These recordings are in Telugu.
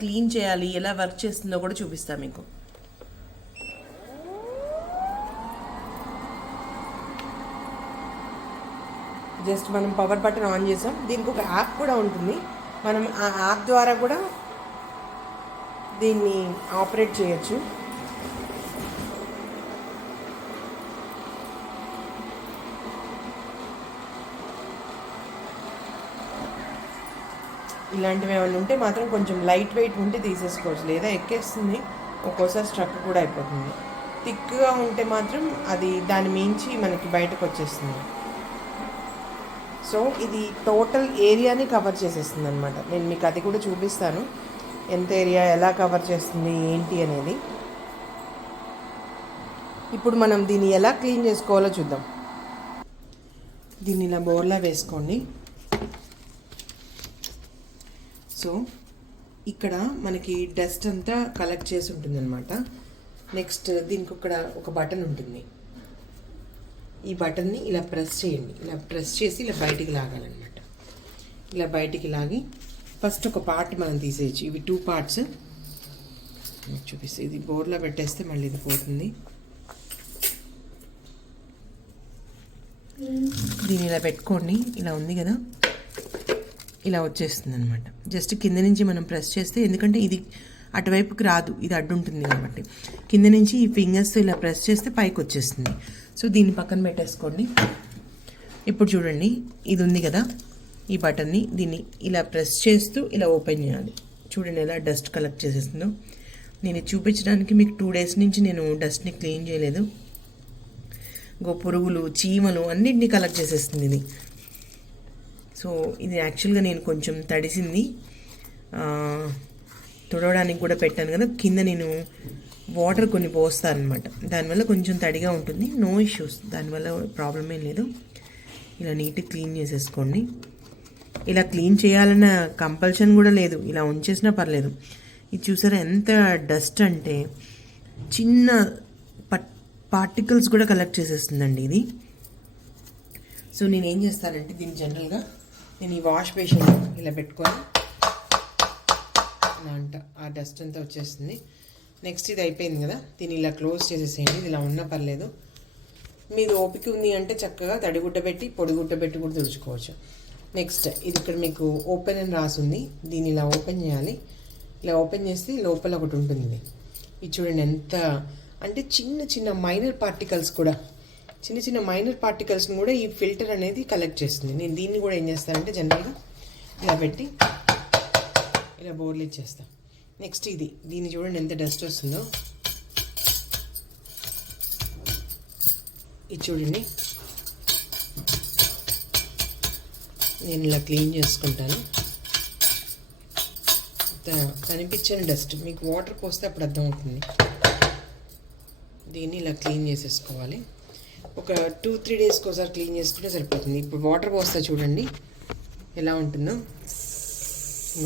క్లీన్ చేయాలి, ఎలా వర్క్ చేస్తుందో కూడా చూపిస్తాను మీకు. జస్ట్ మనం పవర్ బటన్ ఆన్ చేసాం. దీనికి ఒక యాప్ కూడా ఉంటుంది, మనం ఆ యాప్ ద్వారా కూడా దీన్ని ఆపరేట్ చేయొచ్చు. ఇలాంటివి ఏమైనా ఉంటే మాత్రం కొంచెం లైట్ వెయిట్ ఉంటే తీసేసుకోవచ్చు, లేదా ఎక్కేస్తుంది, ఒక్కోసారి స్ట్రక్ కూడా అయిపోతుంది. థిక్గా ఉంటే మాత్రం అది దాని మించి మనకి బయటకు వచ్చేస్తుంది. సో ఇది టోటల్ ఏరియాని కవర్ చేసేస్తుంది అనమాట. నేను మీకు అది కూడా చూపిస్తాను, ఎంత ఏరియా ఎలా కవర్ చేస్తుంది ఏంటి అనేది. ఇప్పుడు మనం దీన్ని ఎలా క్లీన్ చేసుకోవాలో చూద్దాం. దీన్ని ఇలా బోర్లా వేసుకోండి. సో ఇక్కడ మనకి డస్ట్ అంతా కలెక్ట్ చేసి ఉంటుంది అనమాట. నెక్స్ట్ దీనికి ఒక బటన్ ఉంటుంది. ఈ బటన్ని ఇలా ప్రెస్ చేయండి. ఇలా ప్రెస్ చేసి ఇలా బయటికి లాగాలన్నమాట. ఇలా బయటికి లాగి ఫస్ట్ ఒక పార్ట్ మనం తీసేయచ్చు. ఇవి 2 పార్ట్స్ చూపిస్తే, ఇది బోర్లో పెట్టేస్తే మళ్ళీ ఇది పోతుంది. దీన్ని ఇలా పెట్టుకోండి. ఇలా ఉంది కదా, ఇలా వచ్చేస్తుంది అనమాట. జస్ట్ కింద నుంచి మనం ప్రెస్ చేస్తే, ఎందుకంటే ఇది అటువైపుకి రాదు, ఇది అడ్డు ఉంటుంది కాబట్టి కింద నుంచి ఈ ఫింగర్స్ ఇలా ప్రెస్ చేస్తే పైకి వచ్చేస్తుంది. సో దీన్ని పక్కన పెట్టేసుకోండి. ఇప్పుడు చూడండి, ఇది ఉంది కదా ఈ బటన్ని, దీన్ని ఇలా ప్రెస్ చేస్తూ ఇలా ఓపెన్ చేయాలి. చూడండి ఎలా డస్ట్ కలెక్ట్ చేసేస్తుందో. నేను చూపించడానికి మీకు 2 days నుంచి నేను డస్ట్ని క్లీన్ చేయలేదు. పురుగులు, చీమలు అన్నింటినీ కలెక్ట్ చేసేస్తుంది ఇది. సో ఇది యాక్చువల్గా నేను కొంచెం తడిసింది, తుడవడానికి కూడా పెట్టాను కదా. కింద నేను వాటర్ కొన్ని పోస్తాను అనమాట, దానివల్ల కొంచెం తడిగా ఉంటుంది. నో ఇష్యూస్, దానివల్ల ప్రాబ్లం ఏం లేదు. ఇలా నీట్గా క్లీన్ చేసేసుకోండి. ఇలా క్లీన్ చేయాలన్న కంపల్షన్ కూడా లేదు, ఇలా ఉంచేసినా పర్లేదు. ఇది చూసారా ఎంత డస్ట్ అంటే, చిన్న పార్టికల్స్ కూడా కలెక్ట్ చేసేస్తుందండి ఇది. సో నేను ఏం చేస్తానంటే, దీన్ని జనరల్గా నేను ఈ వాష్ బేసిన్ ఇలా పెట్టుకొని ఇలా అంట, ఆ డస్ట్ అంతా వచ్చేస్తుంది. నెక్స్ట్ ఇది అయిపోయింది కదా, దీన్ని ఇలా క్లోజ్ చేసేసేయండి. ఇది ఇలా ఉన్నా పర్లేదు. మీరు ఓపిక ఉంది అంటే చక్కగా తడిగుడ్డ పెట్టి పొడిగుడ్డ పెట్టి కూడా తుడుచుకోవచ్చు. నెక్స్ట్ ఇది ఇక్కడ మీకు ఓపెన్ అని రాసుంది, దీన్ని ఇలా ఓపెన్ చేయాలి. ఇలా ఓపెన్ చేస్తే లోపల ఒకటి ఉంటుంది. ఇది చూడండి ఎంత అంటే చిన్న చిన్న మైనర్ పార్టికల్స్ కూడా, చిన్న మైనర్ పార్టికల్స్ని కూడా ఈ ఫిల్టర్ అనేది కలెక్ట్ చేస్తుంది. నేను దీన్ని కూడా ఏం చేస్తానంటే జనరల్గా ఇలా పెట్టి ఇలా బోర్లు ఇచ్చేస్తాను. నెక్స్ట్ దీన్ని చూడండి ఎంత డస్ట్ వస్తుందో. ఇది చూడండి, నేను ఇలా క్లీన్ చేసుకుంటాను. కనిపించని డస్ట్ మీకు వాటర్ పోస్తే అప్పుడు అర్థమవుతుంది. దీన్ని ఇలా క్లీన్ చేసేసుకోవాలి. ఒక 2-3 daysకి ఒకసారి క్లీన్ చేసుకుంటే సరిపోతుంది. ఇప్పుడు వాటర్ పోస్తా చూడండి ఎలా ఉంటుందో.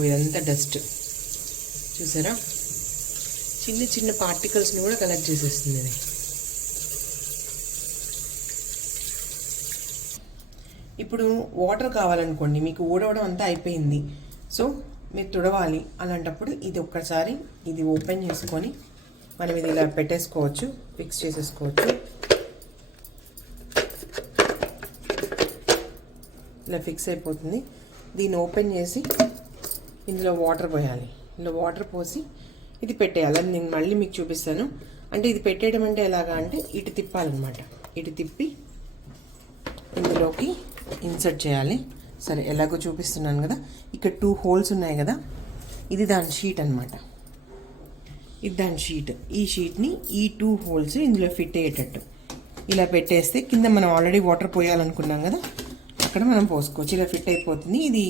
ఇదంతా డస్ట్ చూసారా, చిన్న పార్టికల్స్ని కూడా కలెక్ట్ చేసేస్తుంది ఇది. ఇప్పుడు వాటర్ కావాలనుకోండి, మీకు ఊడవడం అంతా అయిపోయింది, సో మీరు తుడవాలి. అలాంటప్పుడు ఇది ఒక్కసారి ఇది ఓపెన్ చేసుకొని మనం ఇది ఇలా పెట్టేసుకోవచ్చు, ఫిక్స్ చేసేసుకోవచ్చు. ఇలా ఫిక్స్ అయిపోతుంది. దీన్ని ఓపెన్ చేసి ఇందులో వాటర్ పోయాలి. ఇందులో వాటర్ పోసి ఇది పెట్టేయాలి. అది నేను మళ్ళీ మీకు చూపిస్తాను. అంటే ఇది పెట్టేయడం అంటే ఎలాగా అంటే ఇటు తిప్పాలన్నమాట. ఇటు తిప్పి ఇందులోకి ఇన్సర్ట్ చేయాలి. సరే ఎలాగో చూపిస్తున్నాను కదా. ఇక్కడ 2 holes ఉన్నాయి కదా, ఇది దాని షీట్ అనమాట. ఇది దాని షీట్. ఈ షీట్ని ఈ 2 holes ఇందులో ఫిట్ అయ్యేటట్టు ఇలా పెట్టేస్తే కింద మనం ఆల్రెడీ వాటర్ పోయాలనుకున్నాం కదా, అక్కడ మనం పోసుకోవచ్చు. ఇలా ఫిట్ అయిపోతుంది. ఇది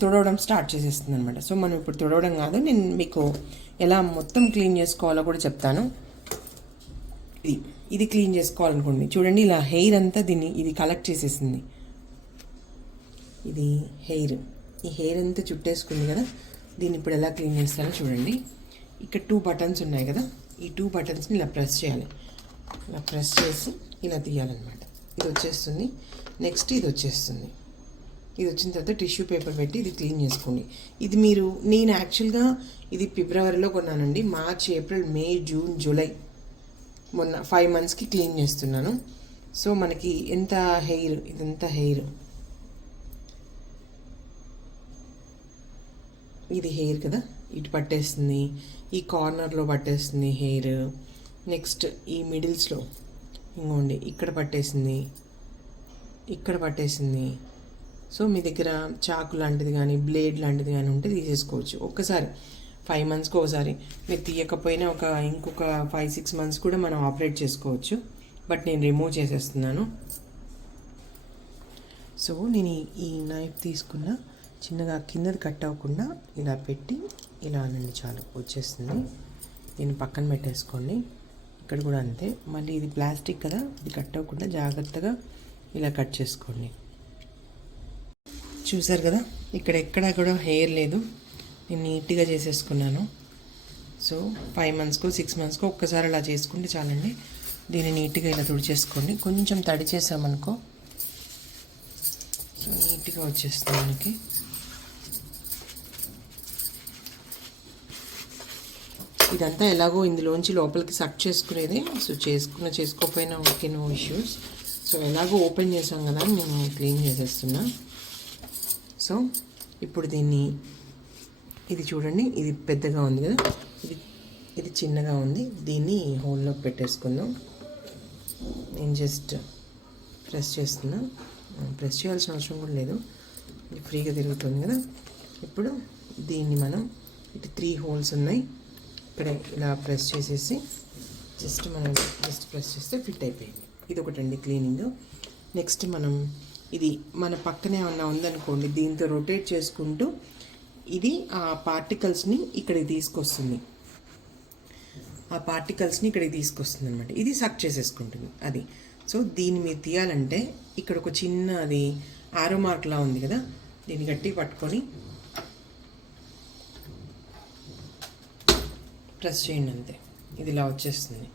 తుడవడం స్టార్ట్ చేసేస్తుంది అనమాట. సో మనం ఇప్పుడు తుడవడం కాదు, నేను మీకు ఎలా మొత్తం క్లీన్ చేసుకోవాలో కూడా చెప్తాను. ఇది క్లీన్ చేసుకోవాలనుకోండి, చూడండి ఇలా హెయిర్ అంతా ఇది కలెక్ట్ చేసేసింది. ఇది హెయిర్, ఈ హెయిర్ అంతా చుట్టేసుకుంది కదా. దీన్ని ఇప్పుడు ఎలా క్లీన్ చేస్తానో చూడండి. ఇక్కడ 2 buttons ఉన్నాయి కదా, ఈ 2 buttonsని ఇలా ప్రెస్ చేయాలి. ఇలా ప్రెస్ చేసి ఇలా తీయాలన్నమాట. ఇది వచ్చేస్తుంది. నెక్స్ట్ ఇది వచ్చేస్తుంది. ఇది వచ్చిన తర్వాత టిష్యూ పేపర్ పెట్టి ఇది క్లీన్ చేసుకోండి. ఇది నేను యాక్చువల్గా ఇది ఫిబ్రవరిలో కొన్నానండి. మార్చ్, ఏప్రిల్, మే, జూన్, జూలై మొన్న 5 monthsకి క్లీన్ చేస్తున్నాను. సో మనకి ఎంత హెయిర్, ఇదంతా హెయిర్, ఇది హెయిర్ కదా, ఇటు పట్టేస్తుంది, ఈ కార్నర్లో పట్టేస్తుంది హెయిర్. నెక్స్ట్ ఈ మిడిల్స్లో ఇంకోండి ఇక్కడ పట్టేసింది, ఇక్కడ పట్టేసింది. సో మీ దగ్గర చాకు లాంటిది కానీ బ్లేడ్ లాంటిది కానీ ఉంటే తీసేసుకోవచ్చు. ఒక్కసారి 5 monthsకి ఒకసారి, మీరు తీయకపోయినా ఇంకొక 5-6 months కూడా మనం ఆపరేట్ చేసుకోవచ్చు. బట్ నేను రిమూవ్ చేసేస్తున్నాను. సో నేను ఈ నైఫ్ తీసుకున్న చిన్నగా కిందది కట్ అవ్వకుండా ఇలా పెట్టి ఇలా అనండి, చాలు వచ్చేస్తుంది. దీన్ని పక్కన పెట్టేసుకోండి. ఇక్కడ కూడా అంతే. మళ్ళీ ఇది ప్లాస్టిక్ కదా, ఇది కట్ అవ్వకుండా జాగ్రత్తగా ఇలా కట్ చేసుకోండి. చూసారు కదా, ఇక్కడ ఎక్కడా కూడా హెయిర్ లేదు. నేను నీట్గా చేసేసుకున్నాను. సో 5 monthsకో 6 monthsకో ఒక్కసారి అలా చేసుకుంటే చాలండి. దీన్ని నీట్గా ఇలా తుడిచేసుకోండి. కొంచెం తడి చేసామనుకో సో నీట్గా వచ్చేస్తుంది మనకి. ఇదంతా ఎలాగో ఇందులోంచి లోపలికి సక్ చేసుకునేది. సో చేసుకోకపోయినా ఓకే, నో ఇష్యూస్. సో ఎలాగో ఓపెన్ చేసాం కదా, నేను క్లీన్ చేసేస్తున్నా. సో ఇప్పుడు దీన్ని, ఇది చూడండి, ఇది పెద్దగా ఉంది కదా, ఇది చిన్నగా ఉంది. దీన్ని హోల్లోకి పెట్టేసుకుందాం. నేను జస్ట్ ప్రెస్ చేస్తున్నా. ప్రెస్ చేయాల్సిన అవసరం కూడా లేదు, ఇది ఫ్రీగా తిరుగుతుంది కదా. ఇప్పుడు దీన్ని మనం, ఇటు 3 holes ఉన్నాయి. ఇక్కడ ఇలా ప్రెస్ చేసేసి జస్ట్ ప్రెస్ చేస్తే ఫిట్ అయిపోయింది. ఇది ఒకటండి క్లీనింగ్. నెక్స్ట్ మనం ఇది మన పక్కనే ఏమన్నా ఉందనుకోండి, దీంతో రొటేట్ చేసుకుంటూ ఇది ఆ పార్టికల్స్ని ఇక్కడికి తీసుకొస్తుంది. అనమాట. ఇది సక్ చేసేసుకుంటుంది అది. సో దీన్ని మీరు తీయాలంటే ఇక్కడ ఒక చిన్న అది ఆరో మార్క్లా ఉంది కదా, దీన్ని గట్టి పట్టుకొని ప్రెస్ చేయండి అంతే, ఇది ఇలా వచ్చేస్తుంది.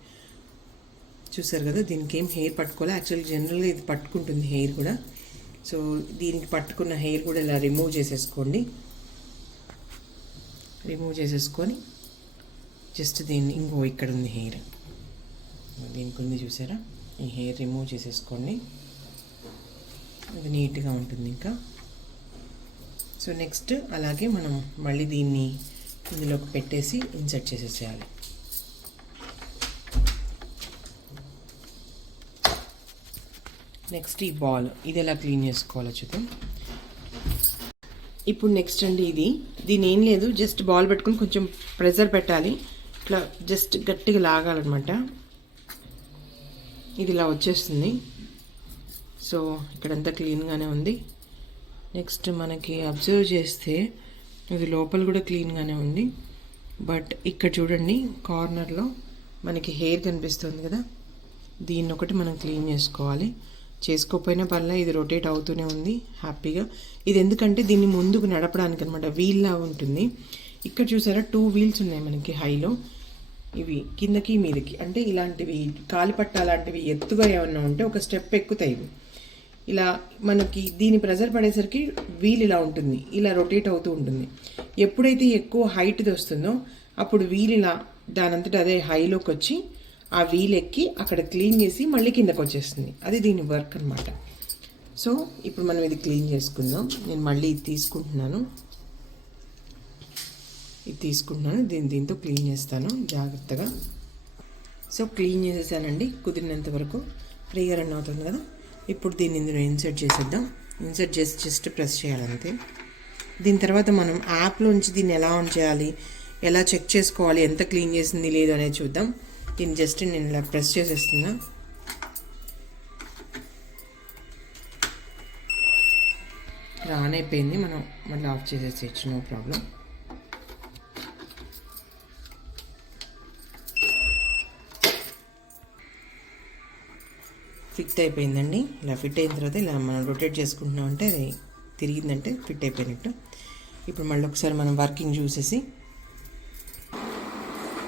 చూసారు కదా, దీనికి ఏం హెయిర్ పట్టుకోవాలి. యాక్చువల్లీ జనరల్గా ఇది పట్టుకుంటుంది హెయిర్ కూడా. సో దీనికి పట్టుకున్న హెయిర్ కూడా ఇలా రిమూవ్ చేసేసుకోండి. రిమూవ్ చేసేసుకొని జస్ట్ దీన్ని, ఇక్కడ ఉంది హెయిర్, దీనికి ఉంది చూసారా, ఈ హెయిర్ రిమూవ్ చేసేసుకోండి. అది నీట్గా ఉంటుంది ఇంకా. సో నెక్స్ట్ అలాగే మనం మళ్ళీ దీన్ని ఇందులోకి పెట్టేసి ఇన్సర్ట్ చేసేసేయాలి. నెక్స్ట్ ఈ బాల్, ఇది ఎలా క్లీన్ చేసుకోవాలో చూద్దాం. ఇప్పుడు నెక్స్ట్ అండి, దీని ఏం లేదు, జస్ట్ బాల్ పెట్టుకుని కొంచెం ప్రెజర్ పెట్టాలి. ఇట్లా జస్ట్ గట్టిగా లాగాలన్నమాట. ఇది ఇలా వచ్చేస్తుంది. సో ఇక్కడంతా క్లీన్గానే ఉంది. నెక్స్ట్ మనకి అబ్జర్వ్ చేస్తే ఇది లోపల కూడా క్లీన్గానే ఉంది. బట్ ఇక్కడ చూడండి, కార్నర్లో మనకి హెయిర్ కనిపిస్తుంది కదా, దీన్ని ఒకటి మనం క్లీన్ చేసుకోవాలి. చేసుకోకపోయినా పర్లేదు, ఇది రొటేట్ అవుతూనే ఉంది హ్యాపీగా. ఇది ఎందుకంటే దీన్ని ముందుకు నడపడానికి అనమాట, వీల్లా ఉంటుంది. ఇక్కడ చూసారా 2 wheels ఉన్నాయి మనకి హైలో, ఇవి కిందకి మీదకి. అంటే ఇలాంటివి కాలిపట్ట అలాంటివి ఎత్తుగా ఏమన్నా ఉంటే ఒక స్టెప్ ఎక్కుతాయి. ఇలా మనకి దీని ప్రెజర్ పడేసరికి వీల్ ఇలా ఉంటుంది, ఇలా రొటేట్ అవుతూ ఉంటుంది. ఎప్పుడైతే ఎక్కువ హైట్ది వస్తుందో అప్పుడు వీల్ ఇలా దానంతట అదే హైలోకి వచ్చి ఆ వీల్ ఎక్కి అక్కడ క్లీన్ చేసి మళ్ళీ కిందకు వచ్చేస్తుంది. అది దీని వర్క్ అనమాట. సో ఇప్పుడు మనం ఇది క్లీన్ చేసుకుందాం. నేను మళ్ళీ ఇది తీసుకుంటున్నాను, దీంతో క్లీన్ చేస్తాను జాగ్రత్తగా. సో క్లీన్ చేసేసానండి, కుదిరినంత వరకు. ఫ్రీగా రన్ అవుతుంది కదా. ఇప్పుడు దీన్ని ఇందులో ఇన్సర్ట్ చేసేద్దాం. ఇన్సర్ట్ చేసి జస్ట్ ప్రెస్ చేయాలంతే. దీని తర్వాత మనం యాప్లోంచి దీన్ని ఎలా ఆన్ చేయాలి, ఎలా చెక్ చేసుకోవాలి, ఎంత క్లీన్ చేసింది లేదు అనేది చూద్దాం. దీన్ని జస్ట్ నేను ఇలా ప్రెస్ చేసేస్తున్నా. ఆన్ అయిపోయింది, మనం మళ్ళీ ఆఫ్ చేసేసేయచ్చు, నో ప్రాబ్లం. ఫిట్ అయిపోయిందండి. ఇలా ఫిట్ అయిన తర్వాత ఇలా మనం రొటేట్ చేసుకుంటున్నామంటే అది తిరిగిందంటే ఫిట్ అయిపోయినట్టు. ఇప్పుడు మళ్ళీ ఒకసారి మనం వర్కింగ్ చూసేసి,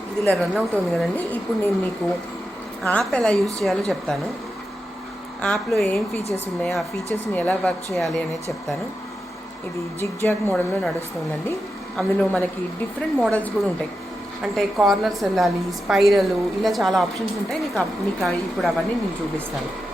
ఇది ఇలా రన్ అవుతుంది కదండి. ఇప్పుడు నేను మీకు యాప్ ఎలా యూజ్ చేయాలో చెప్తాను. యాప్లో ఏం ఫీచర్స్ ఉన్నాయో ఆ ఫీచర్స్ని ఎలా వర్క్ చేయాలి అనేది చెప్తాను. ఇది జిగ్జాగ్ మోడల్లో నడుస్తుందండి. అందులో మనకి డిఫరెంట్ మోడల్స్ కూడా ఉంటాయి. అంటే కార్నర్స్ వెళ్ళాలి, స్పైరల్, ఇలా చాలా ఆప్షన్స్ ఉంటాయి. మీకు ఇప్పుడు అవన్నీ నేను చూపిస్తాను.